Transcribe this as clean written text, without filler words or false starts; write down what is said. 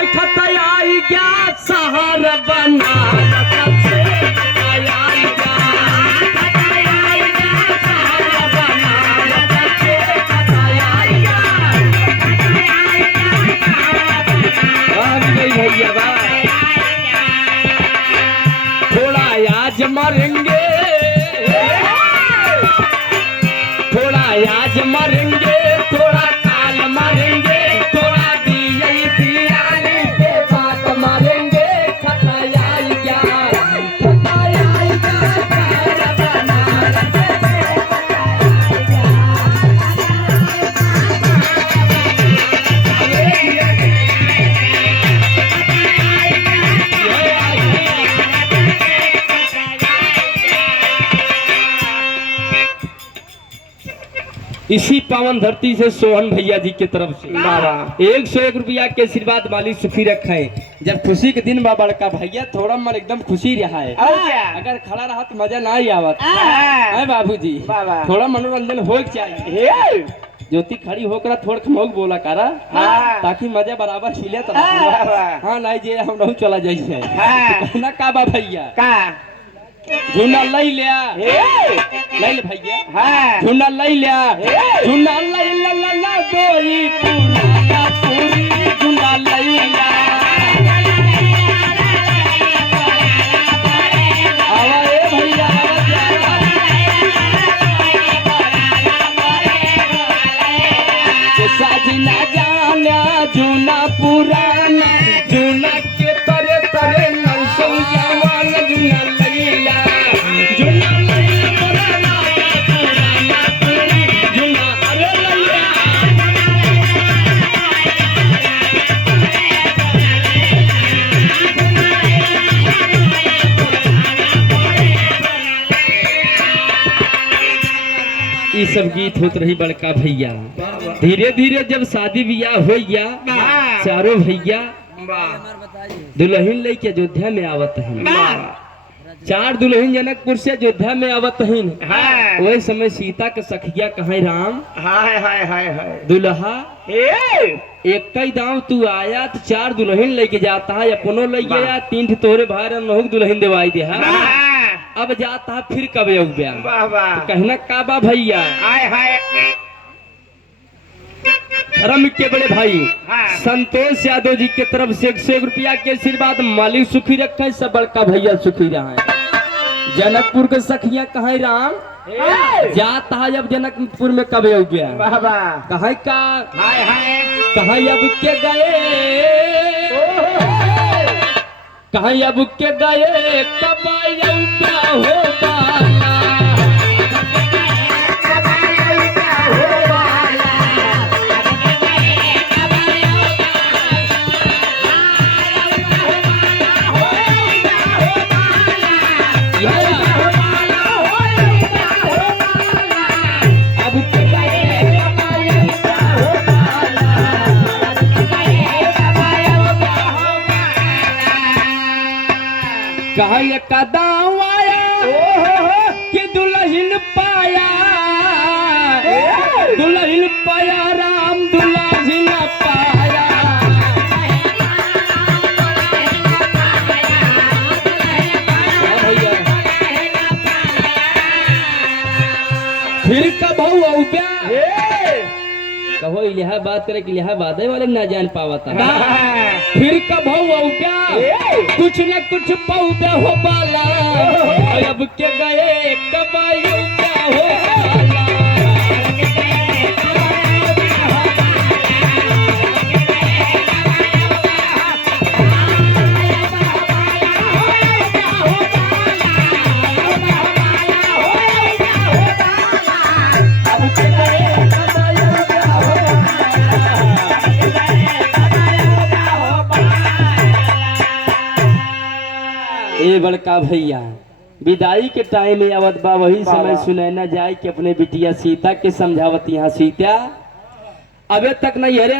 है खतयाई गया शहर बना थोड़ा आज मरेंगे, थोड़ा आज मरेंगे, थोड़ा काल मरेंगे, थोड़ा दिए दियाली के बात मरेंगे। खतयाई क्या खतयाई इसी पावन धरती से सोहन भैया जी की तरफ से 101 रुपया के आशीर्वाद मालिक सुखी रखे। जब खुशी के दिन बा बड़का भैया थोड़ा मन एकदम खुशी रहा है। अगर खड़ा रहा तो मजा ना ही आवत है बाबूजी, थोड़ा मनोरंजन हो चाहिए। ज्योति खड़ी होकर थोड़ा खमोक बोला करा ताकि मजा बराबर खिले तो हाँ नहीं जे हम नहीं चला जाइए कहना का बा भैया झुना लई लिया ले भैया झुना लई लिया झुना लई ला गोरी पूरी झुना लई लिया भैया साजना जाना झुना पुराना झुना के तरे तरे नौसम जवान झुना लईला झुना लईला पुराना पूरी झुना अरे लईला ये सब गीत होत रही बड़का भैया। धीरे धीरे जब शादी ब्याह हो गया चारों भैया दुल्हन लेके अयोध्या में आवत है। 4 दुल्हन जनकपुर से अयोध्या में आवत है। वही समय सीता के सखिया कहे राम दुल्हा एक ही दाम तू आया तो 4 दुल्हन लेके जाता है अपनों ले गया 3 तोहरे भाई नौ दुल्हन दिवाई दे अब जाता है फिर कब ब्याह तो कहना का बा भैया धर्म के बड़े भाई संतोष यादव जी के तरफ से 101 रुपया के आशीर्वाद मालिक सुखी रखे सब बड़का भैया सुखी रहा। जनकपुर के सखिया कहे राम जाता है अब जनकपुर में कब हो गया कहे का कहे अब के गए कहे अब के गए कब होगा कहे कदम आया कि दुल्हन पाया राम दुल्हन पाया फिर कब हो कहो यह बात करे कि यह बात वाले ना जान पावता फिर कब हो क्या कुछ न कुछ पौधा हो बाला अब के गए कब क्या हो बाला ए बड़का भैया विदाई के टाइम में आवत बा वही समय सुनैना जाए कि अपने बिटिया सीता के समझावत यहाँ सीता अबे तक नहीं हरे